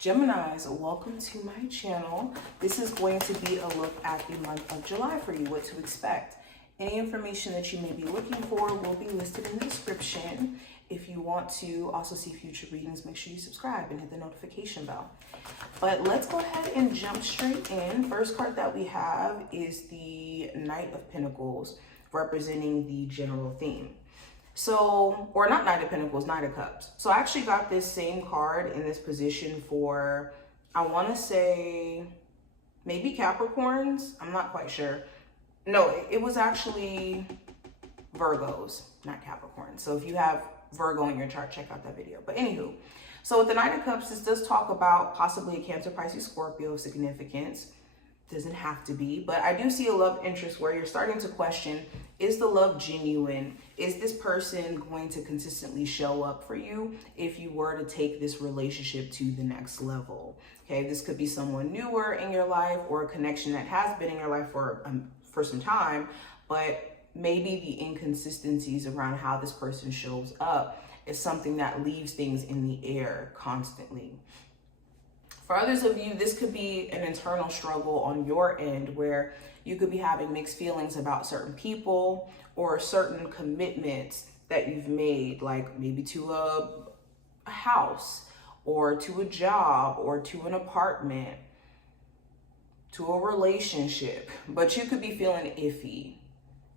Geminis, welcome to my channel. This is going to be a look at the month of July for you, what to expect. Any information that you may be looking for will be listed in the description. If you want to also see future readings, make sure you subscribe and hit the notification bell. But let's go ahead and jump straight in. First card that we have is the Knight of Pentacles, representing the general theme. So, or not Knight of Pentacles, Knight of Cups. So I actually got this same card in this position for, I want to say, maybe Capricorns. I'm not quite sure. No, it was actually Virgos, not Capricorns. So if you have Virgo in your chart, check out that video. But anywho, so with the Knight of Cups, this does talk about possibly a Cancer, Pisces, Scorpio significance. Doesn't have to be, but I do see a love interest where you're starting to question, is the love genuine? Is this person going to consistently show up for you if you were to take this relationship to the next level? Okay, this could be someone newer in your life or a connection that has been in your life for some time, but maybe the inconsistencies around how this person shows up is something that leaves things in the air constantly. For others of you, this could be an internal struggle on your end where you could be having mixed feelings about certain people or certain commitments that you've made, like maybe to a house or to a job or to an apartment, to a relationship. But you could be feeling iffy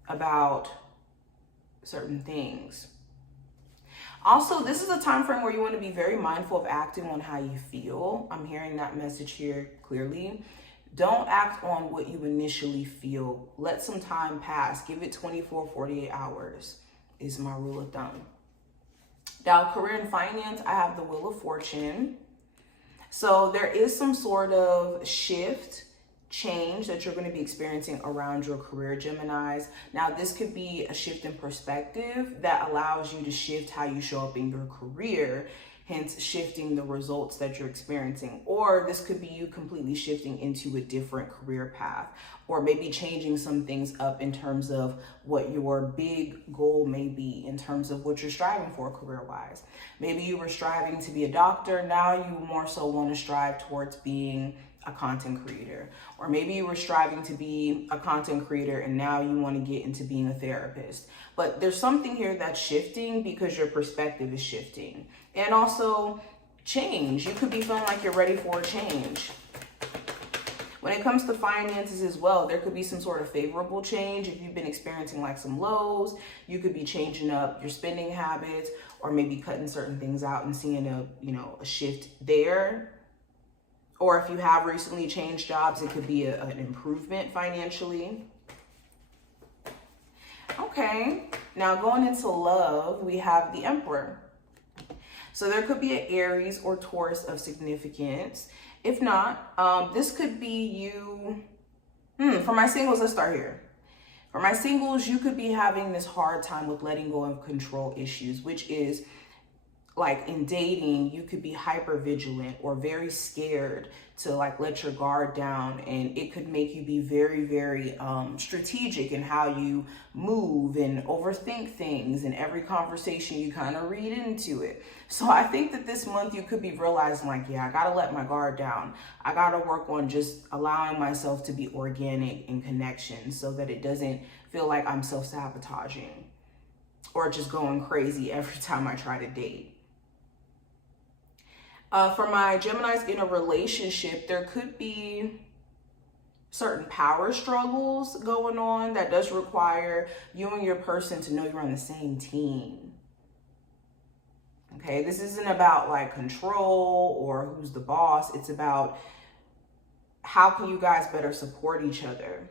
about certain things. Also, this is a time frame where you want to be very mindful of acting on how you feel. I'm hearing that message here clearly. Don't act on what you initially feel. Let some time pass. Give it 24, 48 hours is my rule of thumb. Now, career and finance, I have the Wheel of Fortune. So there is some sort of change that you're going to be experiencing around your career, Geminis. Now, this could be a shift in perspective that allows you to shift how you show up in your career, hence shifting the results that you're experiencing. Or this could be you completely shifting into a different career path, or maybe changing some things up in terms of what your big goal may be, in terms of what you're striving for career-wise. Maybe you were striving to be a doctor. Now you more so want to strive towards being a content creator, or maybe you were striving to be a content creator and now you want to get into being a therapist. But there's something here that's shifting because your perspective is shifting. And also change. You could be feeling like you're ready for a change. When it comes to finances as well, there could be some sort of favorable change. If you've been experiencing like some lows, you could be changing up your spending habits or maybe cutting certain things out and seeing a shift there. Or if you have recently changed jobs, it could be an improvement financially. Okay, now going into love, we have the Emperor. So there could be an Aries or Taurus of significance. If not, this could be you. For my singles, let's start here. For my singles, you could be having this hard time with letting go of control issues, which is like in dating, you could be hyper vigilant or very scared to like let your guard down, and it could make you be very, very strategic in how you move and overthink things, and every conversation you kind of read into it. So I think that this month you could be realizing like, yeah, I gotta let my guard down. I gotta work on just allowing myself to be organic in connection so that it doesn't feel like I'm self-sabotaging or just going crazy every time I try to date. For my Geminis in a relationship, there could be certain power struggles going on that does require you and your person to know you're on the same team. Okay, this isn't about like control or who's the boss. It's about how can you guys better support each other.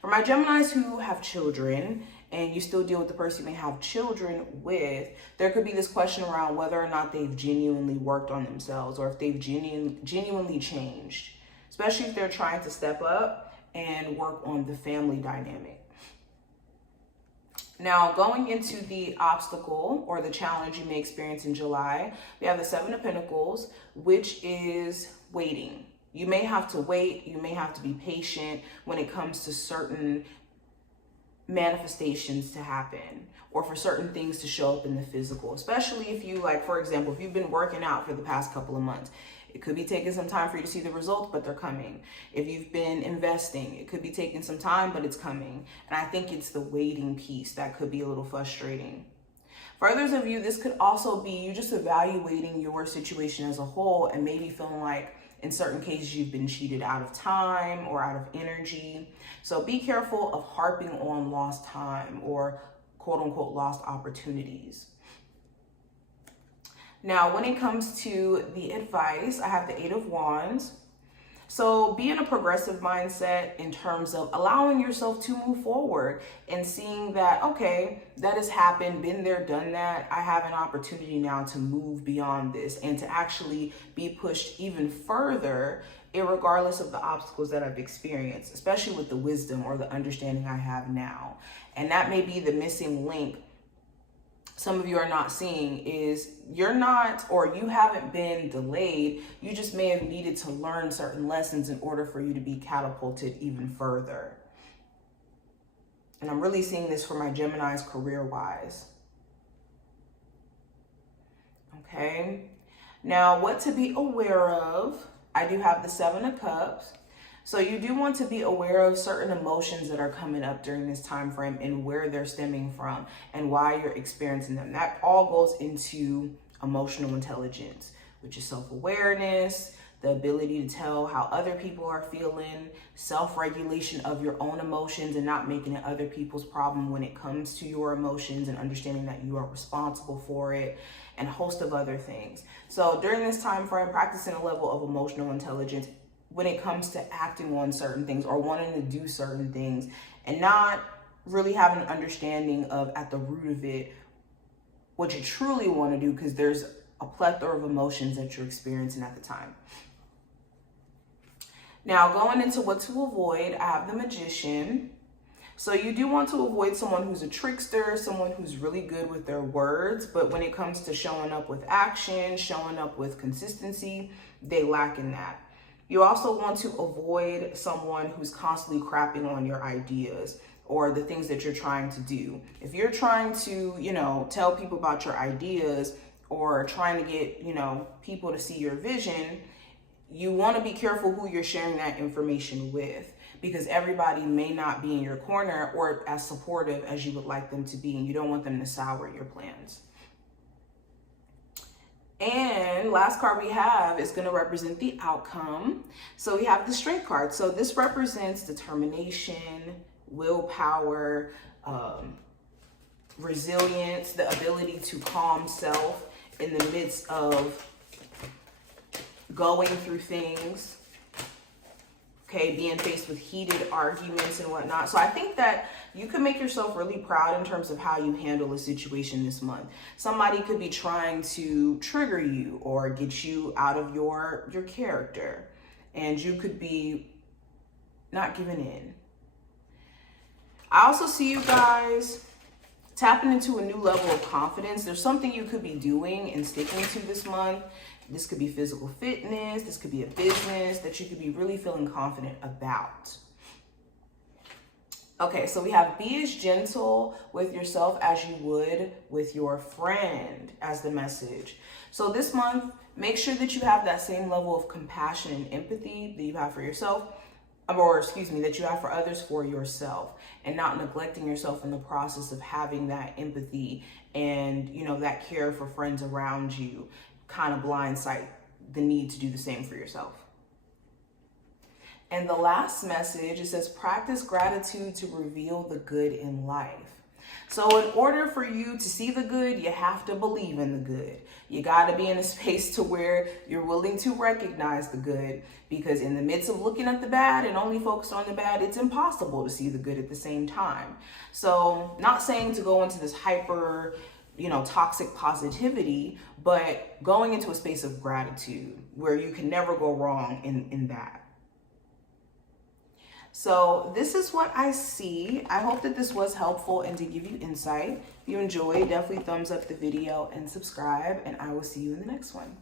For my Geminis who have children, and you still deal with the person you may have children with, there could be this question around whether or not they've genuinely worked on themselves or if they've genuinely changed, especially if they're trying to step up and work on the family dynamic. Now, going into the obstacle or the challenge you may experience in July, we have the Seven of Pentacles, which is waiting. You may have to wait. You may have to be patient when it comes to certain manifestations to happen, or for certain things to show up in the physical, especially if you, like, for example, if you've been working out for the past couple of months, it could be taking some time for you to see the results, but they're coming. If you've been investing, it could be taking some time, but it's coming. And I think it's the waiting piece that could be a little frustrating. For others of you, this could also be you just evaluating your situation as a whole and maybe feeling like in certain cases you've been cheated out of time or out of energy. So be careful of harping on lost time or quote unquote lost opportunities. Now, when it comes to the advice, I have the 8 of Wands. So be in a progressive mindset in terms of allowing yourself to move forward and seeing that, okay, that has happened, been there, done that. I have an opportunity now to move beyond this and to actually be pushed even further, irregardless of the obstacles that I've experienced, especially with the wisdom or the understanding I have now. And that may be the missing link some of you are not seeing, is you're not, or you haven't been delayed. You just may have needed to learn certain lessons in order for you to be catapulted even further. And I'm really seeing this for my Geminis career-wise. Okay. Now, what to be aware of, I do have the 7 of Cups. So you do want to be aware of certain emotions that are coming up during this time frame and where they're stemming from and why you're experiencing them. That all goes into emotional intelligence, which is self-awareness, the ability to tell how other people are feeling, self-regulation of your own emotions and not making it other people's problem when it comes to your emotions, and understanding that you are responsible for it, and a host of other things. So during this time frame, practicing a level of emotional intelligence when it comes to acting on certain things or wanting to do certain things and not really having an understanding of at the root of it what you truly want to do, because there's a plethora of emotions that you're experiencing at the time. Now, going into what to avoid, I have the Magician. So you do want to avoid someone who's a trickster, someone who's really good with their words, but when it comes to showing up with action, showing up with consistency, they lack in that. You also want to avoid someone who's constantly crapping on your ideas or the things that you're trying to do. If you're trying to, tell people about your ideas or trying to get, people to see your vision, you want to be careful who you're sharing that information with, because everybody may not be in your corner or as supportive as you would like them to be, and you don't want them to sour your plans. And last card we have is going to represent the outcome. So we have the Strength card. So this represents determination, willpower, resilience, the ability to calm self in the midst of going through things. Okay, being faced with heated arguments and whatnot. So I think that you can make yourself really proud in terms of how you handle a situation this month. Somebody could be trying to trigger you or get you out of your character, and you could be not giving in. I also see you guys tapping into a new level of confidence. There's something you could be doing and sticking to this month. This could be physical fitness. This could be a business that you could be really feeling confident about. Okay, so we have be as gentle with yourself as you would with your friend as the message. So this month, make sure that you have that same level of compassion and empathy that you have for yourself, that you have for others for yourself, and not neglecting yourself in the process of having that empathy and, that care for friends around you. Kind of blindside the need to do the same for yourself. And the last message, it says practice gratitude to reveal the good in life. So in order for you to see the good, you have to believe in the good. You got to be in a space to where you're willing to recognize the good, because in the midst of looking at the bad and only focused on the bad, it's impossible to see the good at the same time. So not saying to go into this hyper toxic positivity, but going into a space of gratitude where you can never go wrong in that. So this is what I see. I hope that this was helpful and to give you insight. If you enjoyed, definitely thumbs up the video and subscribe, and I will see you in the next one.